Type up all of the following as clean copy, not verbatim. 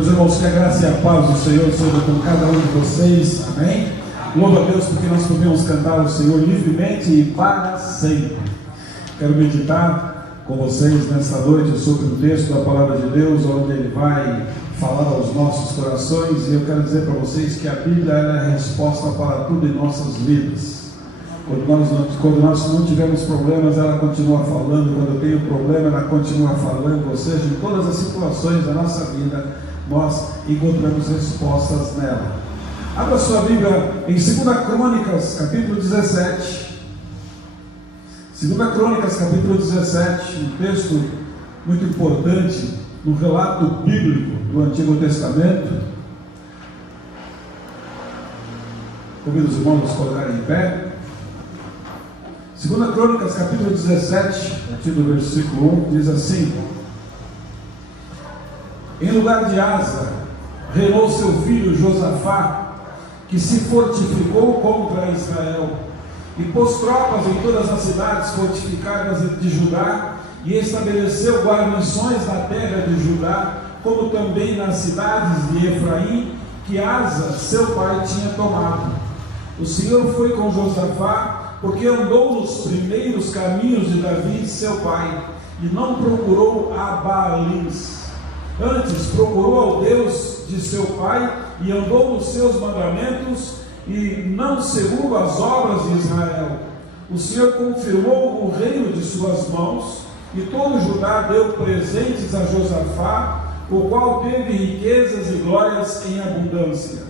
Meus irmãos, que a graça e a paz do Senhor seja com cada um de vocês, amém? Louva a Deus porque nós podemos cantar o Senhor livremente e para sempre. Quero meditar com vocês nesta noite sobre o texto da Palavra de Deus, onde Ele vai falar aos nossos corações, e eu quero dizer para vocês que a Bíblia é a resposta para tudo em nossas vidas. Quando nós não tivermos problemas, ela continua falando. Quando eu tenho problema, ela continua falando. Ou seja, em todas as situações da nossa vida, nós encontramos respostas nela. Abra sua Bíblia em 2 Crônicas, capítulo 17. 2 Crônicas, capítulo 17, um texto muito importante no relato bíblico do Antigo Testamento. Convido os irmãos a nos colocarem em pé. 2 Crônicas, capítulo 17, a partir do versículo 1, diz assim: em lugar de Asa, reinou seu filho Josafá, que se fortificou contra Israel, e pôs tropas em todas as cidades fortificadas de Judá, e estabeleceu guarnições na terra de Judá, como também nas cidades de Efraim, que Asa, seu pai, tinha tomado. O Senhor foi com Josafá, porque andou nos primeiros caminhos de Davi, seu pai, e não procurou a Baalins. Antes procurou ao Deus de seu pai, e andou nos seus mandamentos, e não segundo as obras de Israel. O Senhor confirmou o reino de suas mãos, e todo Judá deu presentes a Josafá, o qual teve riquezas e glórias em abundância.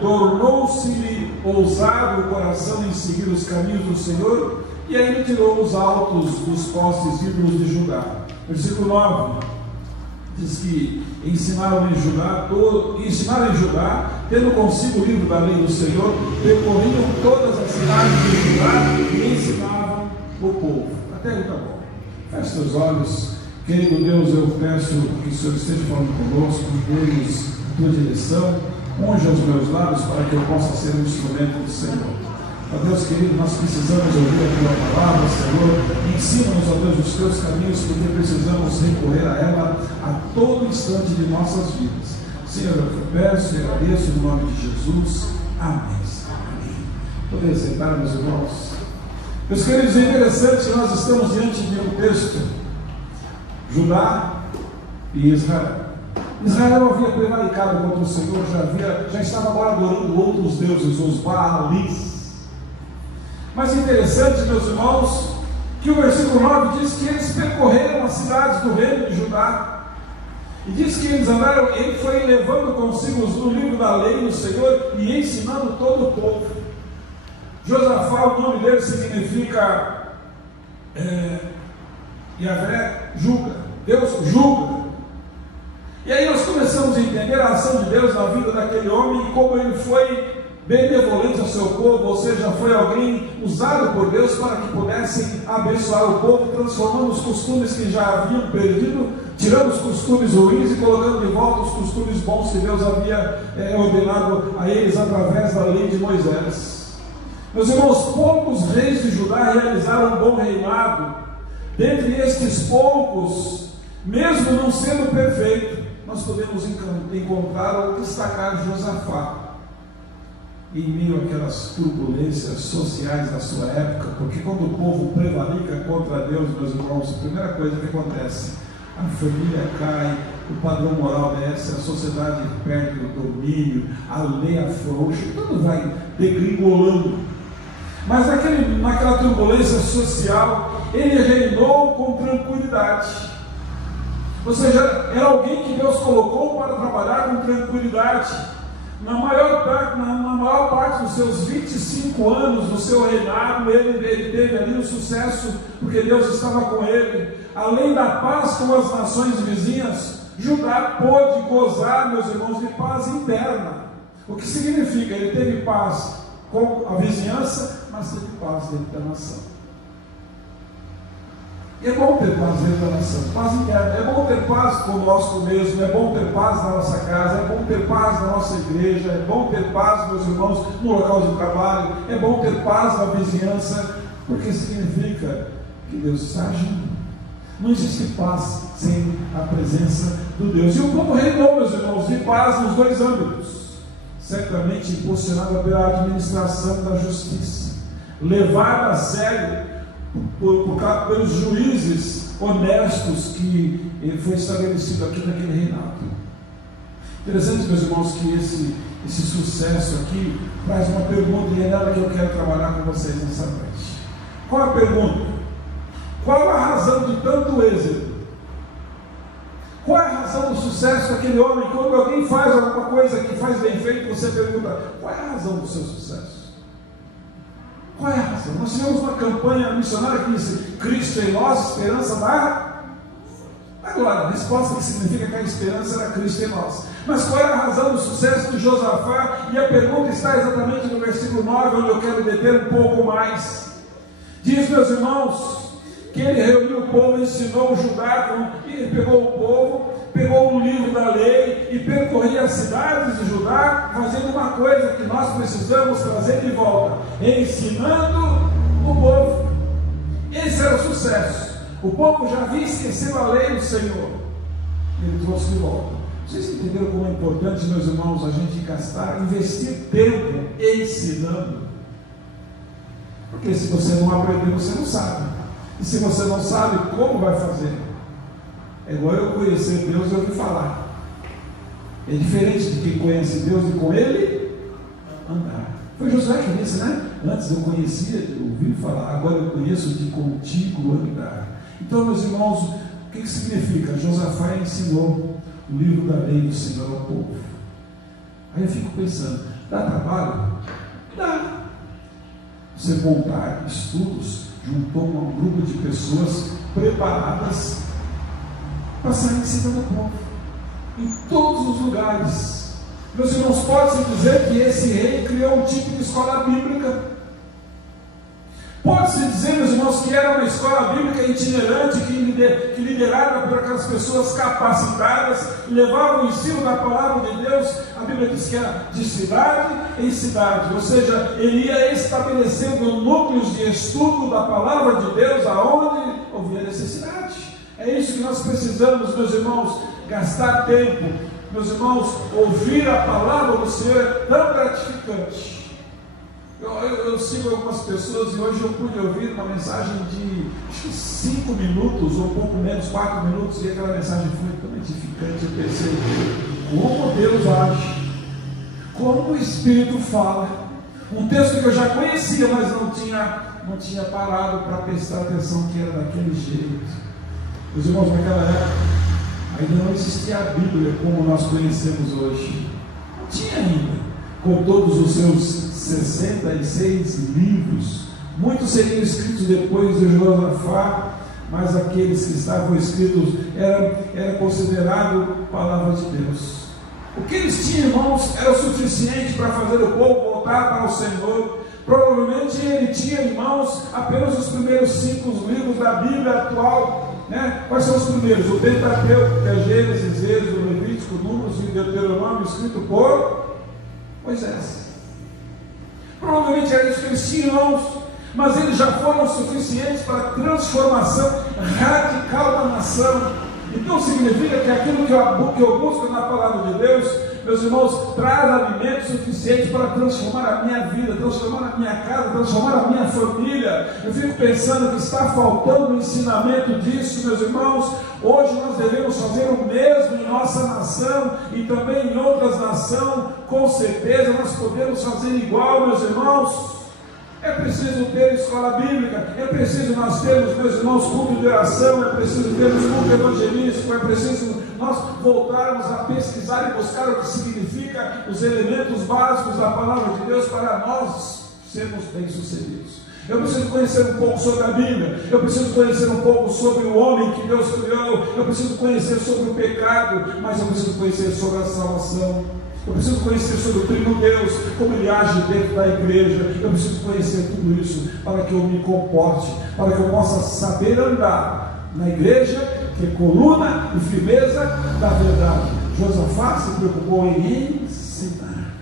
Tornou-se-lhe ousado o coração em seguir os caminhos do Senhor, e ainda tirou os altos dos postes ídolos de Judá. Versículo 9 diz que ensinaram em Judá, tendo consigo o livro da lei do Senhor, percorriam todas as cidades de Judá e ensinavam o povo. Até aí está bom. Feche seus olhos. Querido Deus, eu peço que o Senhor esteja falando conosco, dê-nos a tua direção. Unja os meus lábios para que eu possa ser um instrumento do Senhor. Ó Deus querido, nós precisamos ouvir a tua palavra, Senhor. Ensina-nos, ó Deus, os teus caminhos, porque precisamos recorrer a ela a todo instante de nossas vidas. Senhor, eu peço e agradeço em nome de Jesus. Amém. Amém. Podem sentar, meus irmãos. Meus queridos, é interessante que nós estamos diante de um texto: Judá e Israel. Israel havia prevaricado contra o Senhor, já estava agora adorando outros deuses, os Baalins. Mas interessante, meus irmãos, que o versículo 9 diz que eles percorreram as cidades do reino de Judá, e diz que eles andaram, ele foi levando consigo o livro da lei do Senhor e ensinando todo o povo. Josafá, o nome dele significa Yahvé julga, Deus julga. E aí nós começamos a entender a ação de Deus na vida daquele homem, e como ele foi benevolente ao seu povo, ou seja, foi alguém usado por Deus para que pudessem abençoar o povo, transformando os costumes que já haviam perdido, tirando os costumes ruins e colocando de volta os costumes bons que Deus havia ordenado a eles através da lei de Moisés. Meus irmãos, poucos reis de Judá realizaram um bom reinado. Dentre estes poucos, mesmo não sendo perfeito, nós podemos encontrar ou destacar Josafá, em meio àquelas turbulências sociais da sua época, porque quando o povo prevarica contra Deus, meus irmãos, a primeira coisa que acontece, a família cai, o padrão moral desce, a sociedade perde o domínio, a lei afrouxa, tudo vai degringolando. Mas naquela turbulência social, ele reinou com tranquilidade. Ou seja, era alguém que Deus colocou para trabalhar com tranquilidade. Na maior parte dos seus 25 anos do seu reinado, ele teve ali um sucesso, porque Deus estava com ele. Além da paz com as nações vizinhas, Judá pôde gozar, meus irmãos, de paz interna. O que significa? Ele teve paz com a vizinhança, mas teve paz dentro da nação. É bom ter paz dentro da nação, paz interna. É bom ter paz conosco mesmo, é bom ter paz na nossa casa, é bom ter paz na nossa igreja, é bom ter paz, meus irmãos, no local de trabalho, é bom ter paz na vizinhança, porque significa que Deus está agindo. Não existe paz sem a presença do Deus. E o povo reinou, meus irmãos, de paz nos dois âmbitos, certamente impulsionada pela administração da justiça, levada a sério pelos juízes honestos que foi estabelecido aqui naquele reinado. Interessante, meus irmãos, que esse sucesso aqui traz uma pergunta, e é nela que eu quero trabalhar com vocês nessa noite. Qual a pergunta? Qual a razão de tanto êxito? Qual é a razão do sucesso daquele homem? Quando alguém faz alguma coisa que faz bem feito, você pergunta: qual é a razão do seu sucesso? Qual é a razão? Nós tivemos uma campanha missionária que disse: Cristo em nós, esperança da glória. A resposta que significa que a esperança era Cristo em nós. Mas qual é a razão do sucesso de Josafá? E a pergunta está exatamente no versículo 9, onde eu quero deter um pouco mais. Diz, meus irmãos, que ele reuniu o povo, ensinou Judá, e ele pegou o povo, pegou o livro da lei e percorria as cidades de Judá, fazendo uma coisa que nós precisamos trazer de volta: ensinando o povo. Esse era o sucesso. O povo já havia esquecido a lei do Senhor, ele trouxe de volta. Vocês entenderam como é importante, meus irmãos, a gente investir tempo ensinando? Porque se você não aprender, você não sabe. E se você não sabe, como vai fazer? É igual eu conhecer Deus e ouvir falar. É diferente de quem conhece Deus e com Ele andar. Foi Josué que disse, né? Antes eu conhecia, eu ouvi falar, agora eu conheço de contigo andar. Então, meus irmãos, o que significa? Josafá ensinou o livro da lei do Senhor ao povo. Aí eu fico pensando: dá trabalho? Dá. Você montar estudos, juntou um grupo de pessoas preparadas para sair ensinando o povo em todos os lugares. Meus irmãos, pode-se dizer que esse rei criou um tipo de escola bíblica. Pode-se dizer, meus irmãos, que era uma escola bíblica itinerante, que liderada por aquelas pessoas capacitadas, levavam o ensino da palavra de Deus. A Bíblia diz que era de cidade em cidade, ou seja, ele ia estabelecendo núcleos de estudo da palavra de Deus, aonde havia necessidade. É isso que nós precisamos, meus irmãos, gastar tempo. Meus irmãos, ouvir a palavra do Senhor é tão gratificante. Eu sigo algumas pessoas e hoje eu pude ouvir uma mensagem de 5 minutos, ou pouco menos, 4 minutos, e aquela mensagem foi tão edificante. Eu pensei: como Deus age, como o Espírito fala. Um texto que eu já conhecia, mas não tinha parado para prestar atenção que era daquele jeito. Meus irmãos, naquela época ainda não existia a Bíblia como nós conhecemos hoje. Não tinha ainda, com todos os seus 66 livros. Muitos seriam escritos depois de Josafá, mas aqueles que estavam escritos era considerado palavra de Deus. O que eles tinham, irmãos, era o suficiente para fazer o povo voltar para o Senhor. Provavelmente ele tinha, irmãos, apenas os primeiros 5 livros da Bíblia atual, né? Quais são os primeiros? O Pentateuco, que é Gênesis, Êxodo, Levítico, Números e Deuteronômio, escrito por Moisés. Provavelmente era isso que eles tinham, irmãos, mas eles já foram suficientes para a transformação radical da nação. Então significa que aquilo que eu busco na palavra de Deus, meus irmãos, traz alimento suficiente para transformar a minha vida, transformar a minha casa, transformar a minha família. Eu fico pensando que está faltando o ensinamento disso, meus irmãos. Hoje nós devemos fazer o mesmo em nossa nação e também em outras nações. Com certeza nós podemos fazer igual, meus irmãos. É preciso ter escola bíblica, é preciso nós termos, meus irmãos, culto de oração, é preciso termos culto evangelístico, é preciso nós voltarmos a pesquisar e buscar o que significa os elementos básicos da palavra de Deus para nós sermos bem-sucedidos. Eu preciso conhecer um pouco sobre a Bíblia, eu preciso conhecer um pouco sobre o homem que Deus criou, eu preciso conhecer sobre o pecado, mas eu preciso conhecer sobre a salvação. Eu preciso conhecer sobre o Trino Deus, como Ele age dentro da igreja. Eu preciso conhecer tudo isso para que eu me comporte, para que eu possa saber andar na igreja, que é coluna e firmeza da verdade. Josafá se preocupou em ensinar,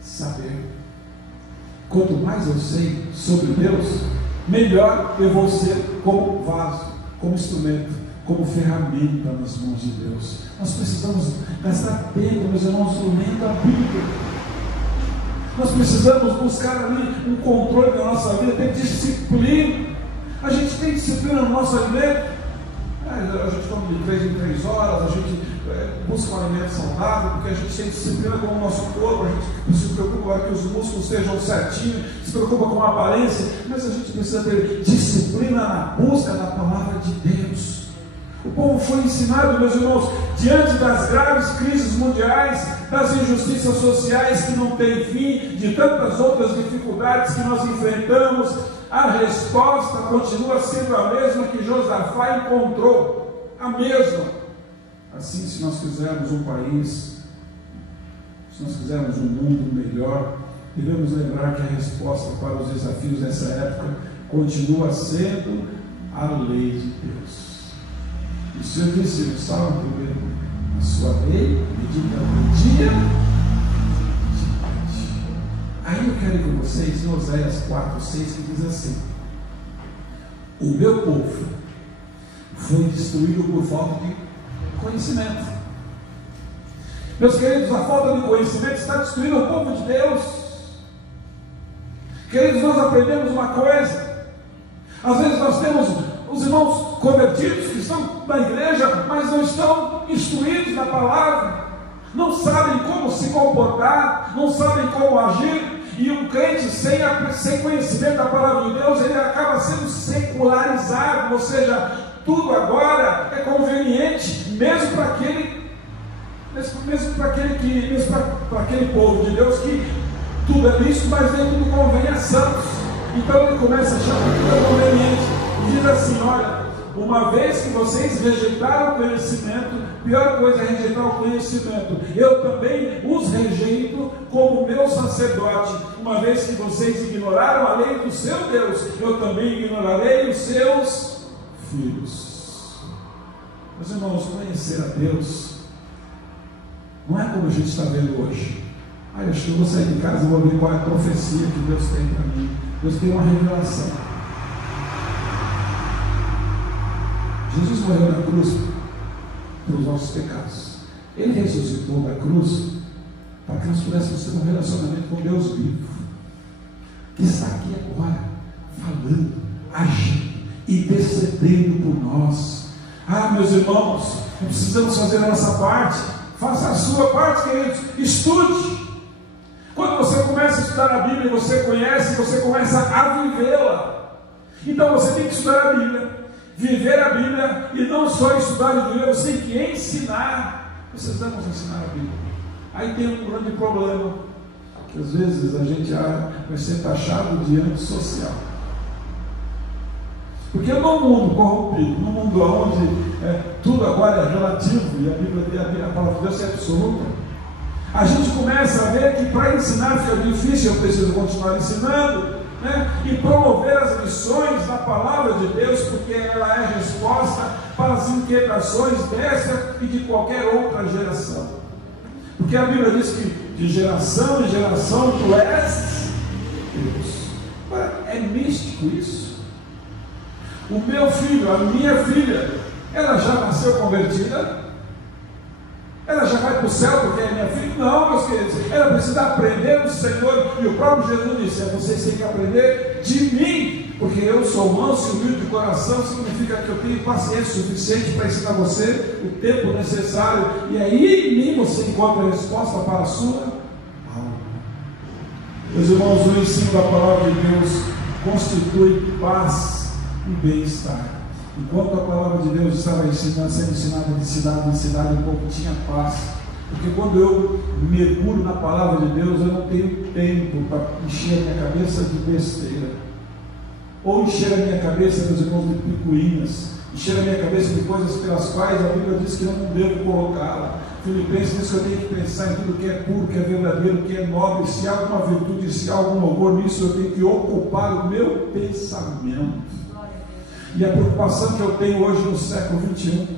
saber. Quanto mais eu sei sobre Deus, melhor eu vou ser como vaso, como instrumento como ferramenta nas mãos de Deus. Nós precisamos gastar tempo, meus irmãos, lendo a Bíblia. Nós precisamos buscar ali um controle da nossa vida, ter disciplina. A gente tem disciplina no nosso alimento. A gente come de 3 em 3 horas, a gente busca um alimento saudável, porque a gente tem disciplina com o nosso corpo, a gente se preocupa para que os músculos estejam certinhos, se preocupa com a aparência, mas a gente precisa ter disciplina na busca da palavra de Deus. O povo foi ensinado, meus irmãos, diante das graves crises mundiais, das injustiças sociais que não têm fim, de tantas outras dificuldades que nós enfrentamos, a resposta continua sendo a mesma que Josafá encontrou, a mesma. Assim, se nós quisermos um país, se nós quisermos um mundo melhor, devemos lembrar que a resposta para os desafios dessa época continua sendo a lei de Deus. O Senhor disse no Salmo 1: a sua lei medita no dia de noite. Aí eu quero ir com vocês em Oséias 4:6, que diz assim: o meu povo foi destruído por falta de conhecimento. Meus queridos, a falta de conhecimento está destruindo o povo de Deus. Queridos, nós aprendemos uma coisa. Às vezes nós temos os irmãos convertidos que estão na igreja, mas não estão instruídos na palavra, não sabem como se comportar, não sabem como agir. E um crente sem conhecimento da palavra de Deus, ele acaba sendo secularizado, ou seja, tudo agora é conveniente, mesmo para aquele povo de Deus que tudo é lícito, mas nem tudo convém a santos. Então ele começa a achar que tudo é conveniente e diz assim: olha, uma vez que vocês rejeitaram o conhecimento, pior coisa é rejeitar o conhecimento, eu também os rejeito como meu sacerdote. Uma vez que vocês ignoraram a lei do seu Deus, eu também ignorarei os seus filhos. Meus irmãos, conhecer a Deus não é como a gente está vendo hoje. Eu acho que eu vou sair de casa e vou ver qual é a profecia que Deus tem para mim. Deus tem uma revelação. Jesus morreu na cruz pelos nossos pecados. Ele ressuscitou da cruz para que nós pudéssemos ter um relacionamento com Deus vivo, que está aqui agora, falando, agindo e intercedendo por nós. Meus irmãos, precisamos fazer a nossa parte. Faça a sua parte, queridos. Estude. Quando você começa a estudar a Bíblia, você conhece, você começa a vivê-la. Então você tem que estudar a Bíblia, viver a Bíblia, e não só estudar a Bíblia, você tem que ensinar. Precisamos ensinar a Bíblia. Aí tem um grande problema, que às vezes a gente vai ser taxado de antissocial. Porque no mundo corrompido, no mundo onde tudo agora é relativo, e a Bíblia, a palavra de Deus é absoluta, a gente começa a ver que para ensinar fica difícil. Eu preciso continuar ensinando, e promover as lições da palavra de Deus, porque ela é resposta para as inquietações dessa e de qualquer outra geração. Porque a Bíblia diz que de geração em geração tu és Deus. Agora, é místico isso. O meu filho, a minha filha, ela já nasceu convertida? Ela já vai para o céu porque é minha filha? Não, meus queridos, ela precisa aprender do Senhor, e o próprio Jesus disse: vocês têm que aprender de mim, porque eu sou manso e humilde de coração. Significa que eu tenho paciência suficiente para ensinar você o tempo necessário, e aí em mim você encontra a resposta para a sua alma. Meus irmãos, o ensino da palavra de Deus constitui paz e bem-estar. Enquanto a palavra de Deus estava sendo ensinada de cidade em cidade, o povo tinha paz. Porque quando eu mergulho na palavra de Deus, eu não tenho tempo para encher a minha cabeça de besteira, ou encher a minha cabeça, meus irmãos, de picuinhas, encher a minha cabeça de coisas pelas quais a Bíblia diz que eu não devo colocá-la. Filipenses diz que eu tenho que pensar em tudo que é puro, que é verdadeiro, que é nobre. Se há alguma virtude, se há algum louvor, nisso eu tenho que ocupar o meu pensamento. E a preocupação que eu tenho hoje no século XXI,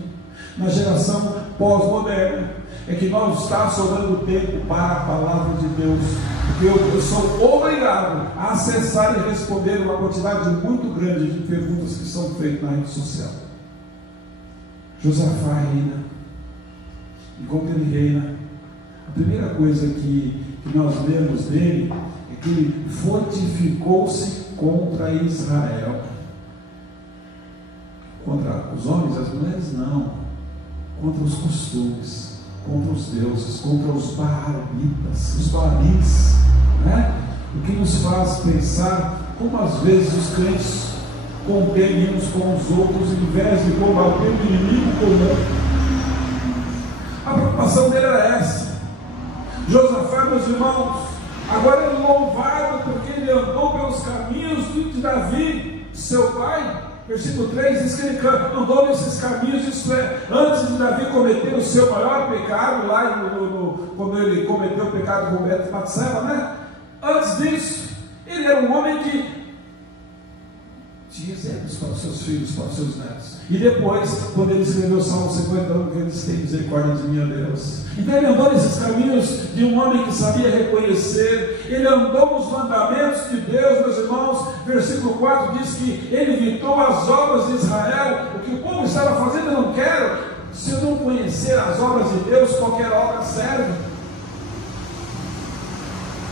na geração pós-moderna, é que nós estamos sobrando tempo para a palavra de Deus, porque eu sou obrigado a acessar e responder uma quantidade muito grande de perguntas que são feitas na rede social. Josafá reina. E como ele reina, a primeira coisa que nós lemos dele é que ele fortificou-se contra Israel. Contra os homens e as mulheres, não. Contra os costumes, contra os deuses, contra os baalitas, os baalis, né? O que nos faz pensar como às vezes os crentes contêm uns com os outros em vez de combater o inimigo comum. A preocupação dele era essa. Josafá, meus irmãos, agora é louvado porque ele andou pelos caminhos de Davi, seu pai. Versículo 3 diz que ele andou nesses caminhos, isto é, antes de Davi cometer o seu maior pecado, lá quando ele cometeu o pecado com Batseba, né? Antes disso, ele era um homem que tinha exemplos para os seus filhos, para os seus netos. E depois, quando ele escreveu o Salmo 51, que eles têm misericórdia de mim, ó Deus. Então ele andou nesses caminhos de um homem que sabia reconhecer. Ele andou nos mandamentos de Deus, meus irmãos. Versículo 4 diz que ele evitou as obras de Israel. O que o povo estava fazendo, eu não quero. Se eu não conhecer as obras de Deus, qualquer obra serve.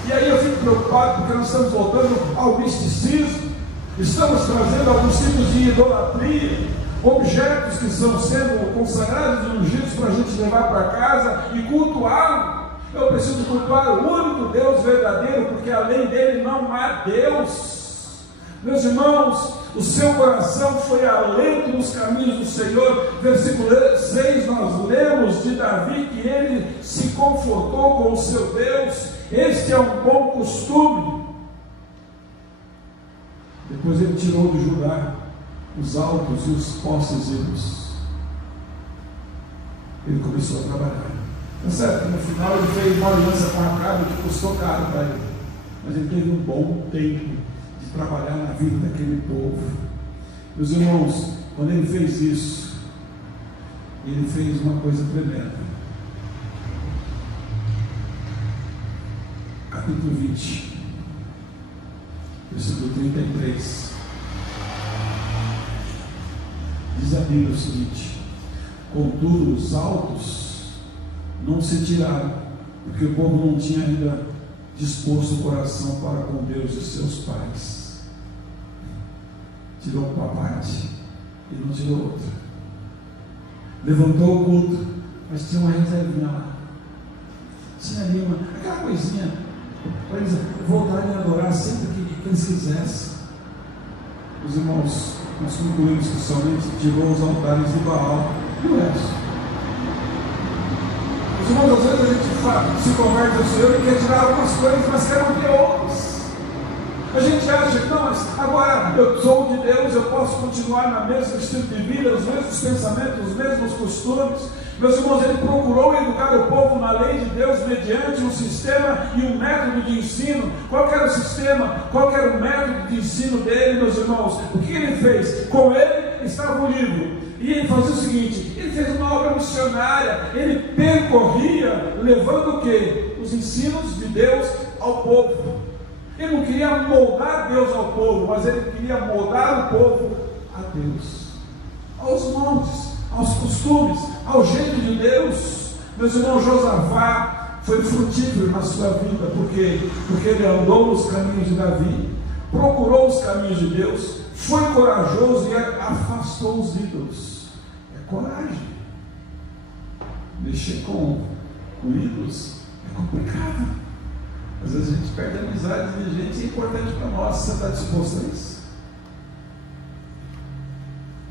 E aí eu fico preocupado porque nós estamos voltando ao misticismo. Estamos trazendo alguns tipos de idolatria, objetos que estão sendo consagrados e ungidos para a gente levar para casa e cultuá-lo. Eu preciso cultuar o único Deus verdadeiro, porque além dele não há Deus. Meus irmãos, o seu coração foi alento nos caminhos do Senhor. Versículo 6 nós lemos de Davi que ele se confortou com o seu Deus. Este é um bom costume. Depois ele tirou de Judá os altos e os postos ídolos. Ele começou a trabalhar. É certo que no final ele fez uma aliança com Acabe que custou caro para ele. Mas ele teve um bom tempo de trabalhar na vida daquele povo. Meus irmãos, quando ele fez isso, ele fez uma coisa tremenda. Capítulo 20. Versículo 33, diz a Bíblia o seguinte: contudo os altos não se tiraram, porque o povo não tinha ainda disposto o coração para com Deus e seus pais. Tirou uma parte e não tirou outra. Levantou o culto, mas tinha uma reservinha lá. Tinha ali aquela coisinha para eles voltarem a adorar sempre que eles quisessem. Os irmãos, nós concluímos que somente tirou os altares de Baal e o resto. Os irmãos, às vezes a gente se converte ao Senhor e quer tirar algumas coisas, mas quer manter outras. A gente acha que não, mas agora eu sou de Deus, eu posso continuar na mesma estilo de vida, os mesmos pensamentos, os mesmos costumes. Meus irmãos, ele procurou educar o povo na lei de Deus mediante um sistema e um método de ensino. Qual era o sistema? Qual era o método de ensino dele, meus irmãos? O que ele fez? Com ele estava o livro. E ele fazia o seguinte: ele fez uma obra missionária. Ele percorria levando o quê? Os ensinos de Deus ao povo. Ele não queria moldar Deus ao povo, mas ele queria moldar o povo a Deus, aos moldes, aos costumes, ao jeito de Deus. Meus irmãos, Josafá foi frutífero na sua vida, porque ele andou nos caminhos de Davi, procurou os caminhos de Deus, foi corajoso e afastou os ídolos. É coragem. Mexer com ídolos é complicado. Às vezes a gente perde a amizade de gente importante para nós. Você está disposto a isso?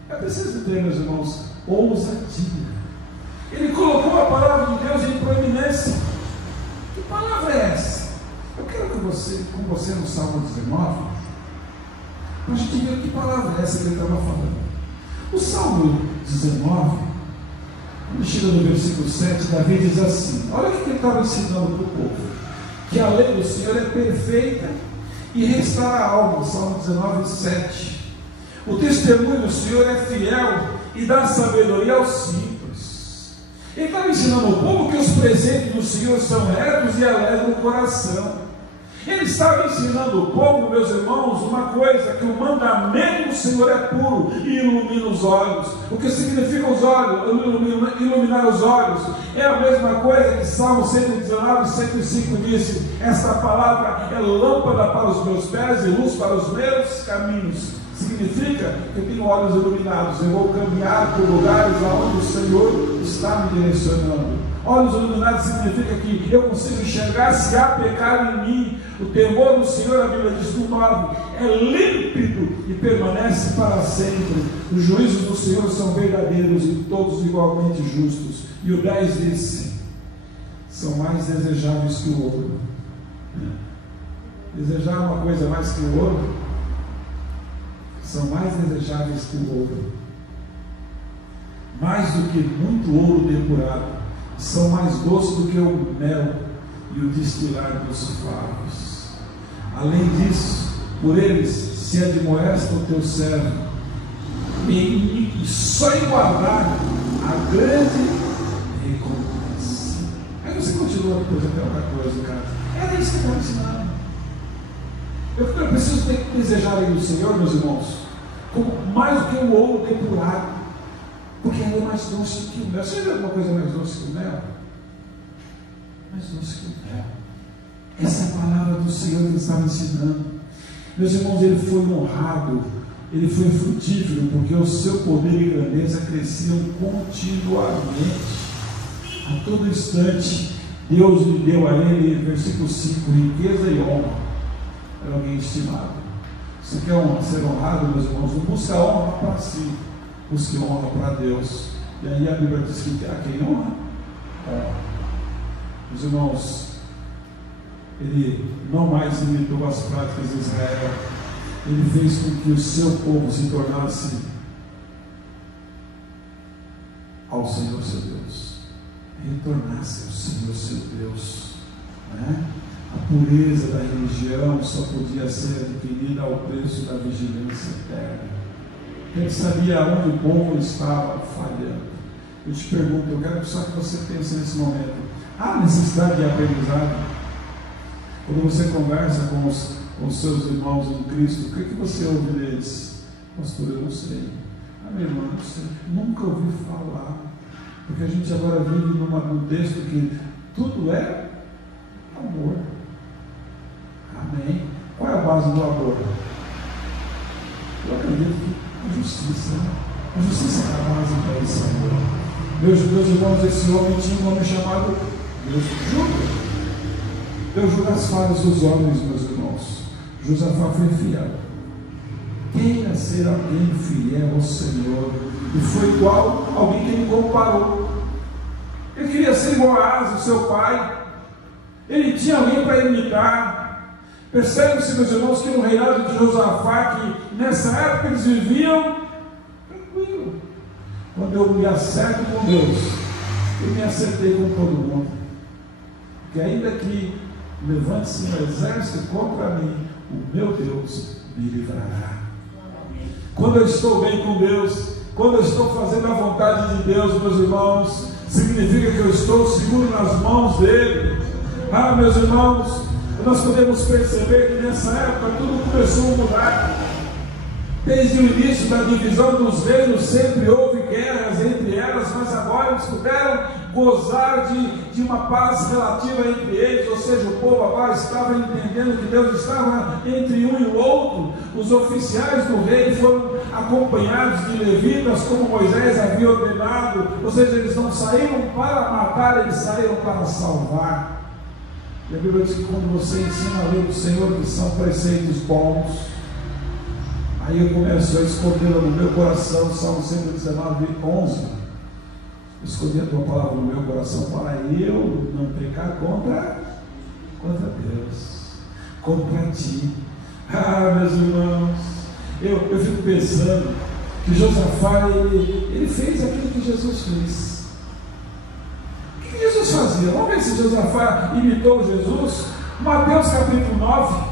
É preciso ter, meus irmãos, ousadia. Ele colocou a palavra de Deus em proeminência. Que palavra é essa? Eu quero que com você no Salmo 19, para a gente ver que palavra é essa que ele estava falando. O Salmo 19, quando chega no versículo 7, Davi diz assim: olha o que ele estava ensinando para o povo. Que a lei do Senhor é perfeita e restaura a alma. Salmo 19, 7. O testemunho do Senhor é fiel e dá sabedoria aos simples. Ele estava ensinando ao povo que os presentes do Senhor são retos e alegram o coração. Ele estava ensinando o povo, meus irmãos, uma coisa, que o mandamento do Senhor é puro e ilumina os olhos. O que significa os olhos? Iluminar os olhos é a mesma coisa que Salmo 119, 105 disse: esta palavra é lâmpada para os meus pés e luz para os meus caminhos. Significa que eu tenho olhos iluminados, eu vou caminhar por lugares aonde o Senhor está me direcionando. Olhos iluminados significa que eu consigo enxergar se há pecado em mim. O temor do Senhor, a Bíblia diz no 9, é límpido e permanece para sempre. Os juízos do Senhor são verdadeiros e todos igualmente justos. E o 10 disse: são mais desejáveis que o ouro. Desejar uma coisa mais que o ouro, são mais desejáveis que o ouro, mais do que muito ouro depurado, são mais doces do que o mel e o destilar dos favos. Além disso, por eles se admoesta o teu servo, e só em guardar a grande recompensa. Aí você continua depois até outra coisa, cara. Era isso que eu estava ensinando. Eu preciso ter que desejar aí do Senhor, meus irmãos, como mais do que o ouro depurado, porque ele é mais doce que o mel. Você viu alguma coisa mais doce que o mel? Mais doce que o mel. Essa é a palavra do Senhor que ele estava ensinando. Meus irmãos, ele foi honrado, ele foi frutífero, porque o seu poder e grandeza cresciam continuamente. A todo instante, Deus lhe deu a ele, versículo 5, riqueza e honra. Era alguém estimado. Você quer ser honrado, meus irmãos? Não busca honra para si, busque honra para Deus. E aí a Bíblia diz que a quem honra, honra. Meus irmãos, ele não mais imitou as práticas de Israel, ele fez com que o seu povo se tornasse ao Senhor seu Deus, retornasse ao Senhor seu Deus, né? A pureza da religião só podia ser adquirida ao preço da vigilância eterna. Ele sabia onde o povo estava falhando. Eu te pergunto, eu quero só que você pense nesse momento: há necessidade de aprendizado? Quando você conversa com os seus irmãos em Cristo, o que você ouve deles? Pastor, eu não sei. Minha irmã, não sei. Nunca ouvi falar. Porque a gente agora vive num texto que tudo é amor. Amém. Qual é a base do amor? Eu acredito que a justiça. A justiça é a base para esse amor. Meus irmãos, esse homem tinha um nome chamado Deus julga. Deus julga as falhas dos homens, meus irmãos. Josafá foi fiel. Queira ser alguém fiel ao Senhor. E foi igual alguém que ele comparou. Ele queria ser igual a Asa, o seu pai. Ele tinha alguém para imitar. Percebe-se, meus irmãos, que no reinado de Josafá, que nessa época eles viviam tranquilo. Quando eu me acerto com Deus, eu me acertei com todo mundo. Porque ainda que levante-se um exército contra mim, o meu Deus me livrará. Quando eu estou bem com Deus, quando eu estou fazendo a vontade de Deus, meus irmãos, significa que eu estou seguro nas mãos dele. Ah, meus irmãos, nós podemos perceber que nessa época tudo começou a mudar. Desde o início da divisão dos reinos sempre houve guerras entre elas, mas agora eles puderam gozar de uma paz relativa entre eles, ou seja, o povo agora estava entendendo que Deus estava entre um e o outro. Os oficiais do rei foram acompanhados de levitas, como Moisés havia ordenado, ou seja, eles não saíram para matar, eles saíram para salvar. E a Bíblia diz que quando você ensina a lei do Senhor, que são preceitos bons, aí eu começo a escondê-la no meu coração. Salmo 119, 11. Escondi a tua palavra no meu coração para eu não pecar contra Deus, contra ti. Ah, meus irmãos, eu fico pensando que Josafá, ele fez aquilo que Jesus fez. O que Jesus fazia? Vamos ver se Josafá imitou Jesus. Mateus capítulo 9.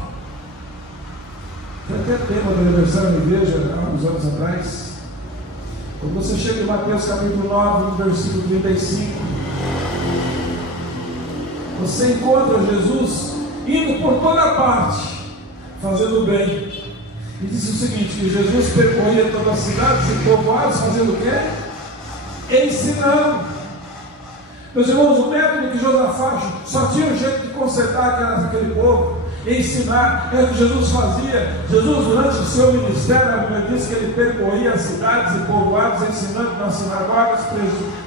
Foi até tema do aniversário da igreja há uns anos atrás. Quando você chega em Mateus capítulo 9, no versículo 35, você encontra Jesus indo por toda parte, fazendo bem. E disse o seguinte, que Jesus percorria todas as cidades e povoados, fazendo o quê? Ensinando. Meus irmãos, o método que Josafá só tinha um jeito de consertar aquele povo, ensinar, é o que Jesus fazia. Jesus, durante o seu ministério, a Bíblia diz que ele percorria as cidades e povoados, ensinando nas sinagogas,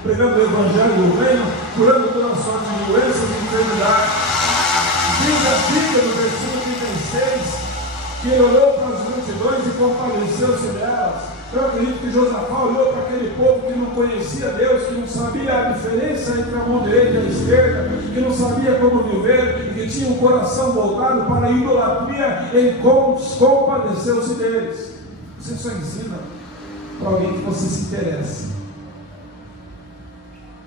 pregando o evangelho do reino, curando toda sorte de doenças e enfermidades. Diz a Bíblia no versículo 36, que ele olhou para as multidões e compadeceu-se delas. Eu acredito que Josafá olhou para aquele povo que não conhecia Deus, que não sabia a diferença entre a mão direita e a esquerda, que não sabia como viver e que tinha um coração voltado para a idolatria. Ele compadeceu-se deles. Você só ensina para alguém que você se interessa.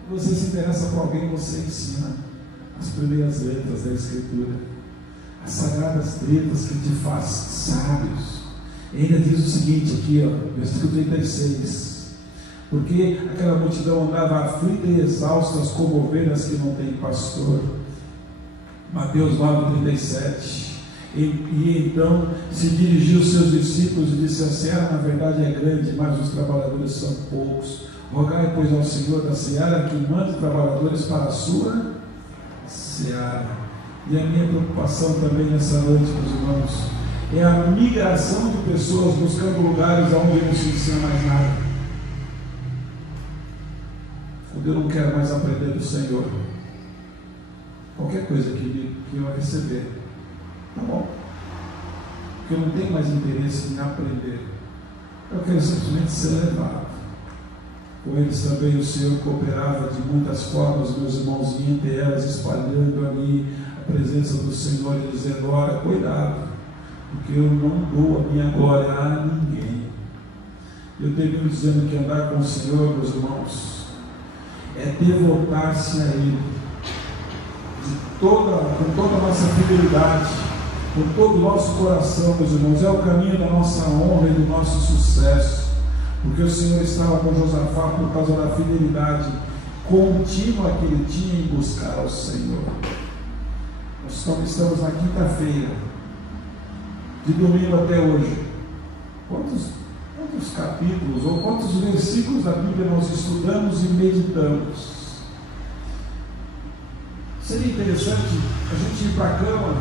Você se interessa para alguém, você ensina as primeiras letras da Escritura, as sagradas letras que te faz sábios. E ainda diz o seguinte aqui, ó, versículo 36, porque aquela multidão andava aflita e exaustas como ovelhas que não têm pastor. Mateus 9:37. E então se dirigiu aos seus discípulos e disse: a seara na verdade é grande, mas os trabalhadores são poucos. Rogai, pois, ao Senhor da seara que mande trabalhadores para a sua seara. E a minha preocupação também nessa noite, meus irmãos, é a migração de pessoas buscando lugares onde não se ensina mais nada. Quando eu não quero mais aprender do Senhor, qualquer coisa que eu receber, tá bom, porque eu não tenho mais interesse em aprender, eu quero simplesmente ser levado. Com eles também o Senhor cooperava de muitas formas, meus irmãos, e entre elas espalhando ali a presença do Senhor e dizendo: ora, cuidado, porque eu não dou a minha glória a ninguém. Eu termino dizendo que andar com o Senhor, meus irmãos, é devotar-se a Ele com toda a nossa fidelidade, com todo o nosso coração, meus irmãos. É o caminho da nossa honra e do nosso sucesso, porque o Senhor estava com Josafá por causa da fidelidade contínua que ele tinha em buscar ao Senhor. Nós estamos na quinta-feira, de domingo até hoje. Quantos capítulos ou quantos versículos da Bíblia nós estudamos e meditamos? Seria interessante a gente ir para a cama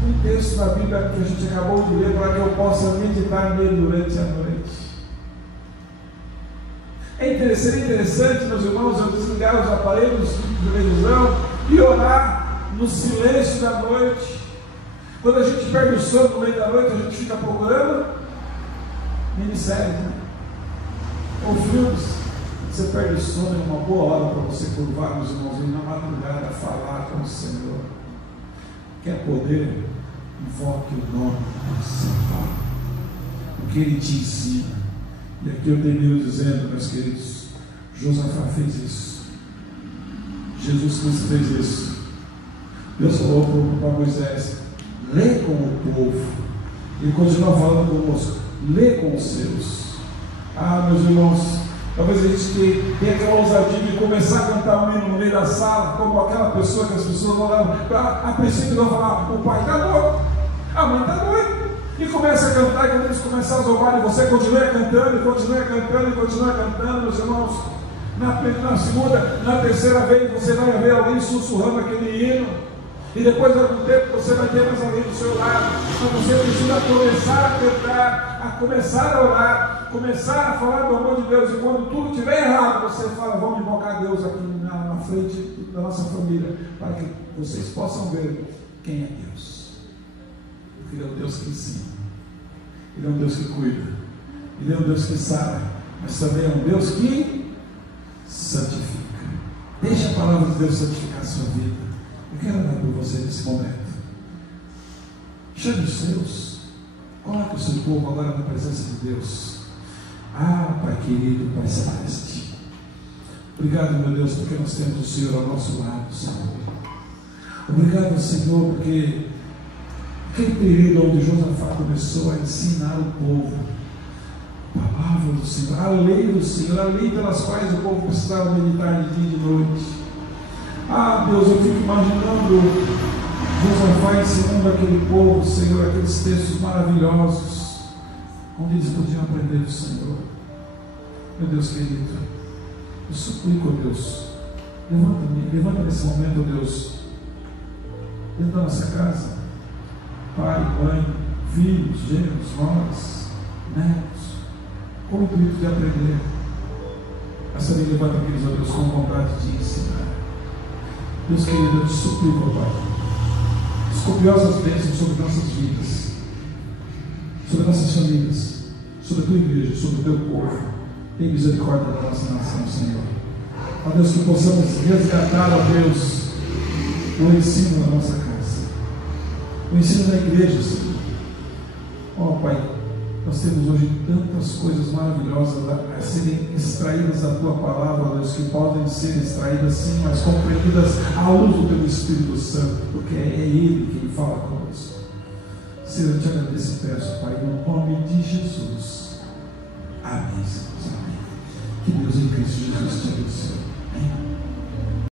com um texto da Bíblia que a gente acabou de ler, para que eu possa meditar nele durante a noite. Seria interessante, meus irmãos, eu desligar os aparelhos de televisão e orar no silêncio da noite. Quando a gente perde o sono no meio da noite, a gente fica procurando minissérie, né? Ou filmes. Você perde o sono, é uma boa hora para você curvar, meus irmãos, e na madrugada falar com o Senhor. Quer poder? Invoque o nome do Senhor, porque Ele te ensina. E aqui eu termino dizendo, meus queridos, Josafá fez isso, Jesus Cristo fez isso. Deus falou para Moisés: lê com o povo. Ele continua falando conosco: lê com os seus. Meus irmãos, talvez a gente tenha aquela ousadia de começar a cantar um hino no meio da sala, como aquela pessoa que as pessoas vão lá, a princípio vão falar: o pai está louco, a mãe está doida. E começa a cantar, e quando eles começarem a zombar, e você continua cantando, e continua cantando, e continua cantando, meus irmãos. Na segunda, na terceira vez, você vai ver alguém sussurrando aquele hino. E depois de algum tempo você vai ter mais alguém do seu lado. Mas você precisa começar a cantar, a começar a orar, começar a falar do amor de Deus. E quando tudo estiver errado, você fala: vamos invocar Deus aqui na frente da nossa família, para que vocês possam ver quem é Deus. Ele é um Deus que ensina, Ele é um Deus que cuida, Ele é um Deus que sara, mas também é um Deus que santifica. Deixa a palavra de Deus santificar a sua vida. Eu quero orar por você nesse momento. Chame os seus, coloque o seu povo agora na presença de Deus. Pai querido, Pai celeste, obrigado, meu Deus, porque nós temos o Senhor ao nosso lado, Senhor. Obrigado, Senhor, porque aquele período onde Josafá começou a ensinar o povo a palavra do Senhor, a lei do Senhor, a lei pelas quais o povo precisava meditar de dia e de noite. Deus, eu fico imaginando Josafá ensinando aquele povo, Senhor, aqueles textos maravilhosos, onde eles podiam aprender do Senhor. Meu Deus querido, eu suplico, ó Deus, levanta nesse momento, ó Deus, dentro da nossa casa, pai, mãe, filhos, genros, nós, netos, com o intuito de aprender. Mas também levanta aqueles, ó Deus, com vontade de ensinar. Deus querido, eu te suplico, ó Pai, as copiosas bênçãos sobre nossas vidas, sobre nossas famílias, sobre a tua igreja, sobre o teu povo. Tem misericórdia da nossa nação, Senhor. Ó Deus, que possamos resgatar, ó Deus, o ensino da nossa casa, o ensino da igreja, Senhor. Ó Pai, nós temos hoje tantas coisas maravilhosas a serem extraídas da Tua Palavra, Deus, que podem ser extraídas sim, mas compreendidas à luz do Teu Espírito Santo, porque é Ele quem fala conosco. Senhor, eu te agradeço e peço, Pai, no nome de Jesus. Amém, Senhor. Amém. Que Deus em Cristo Jesus te abençoe.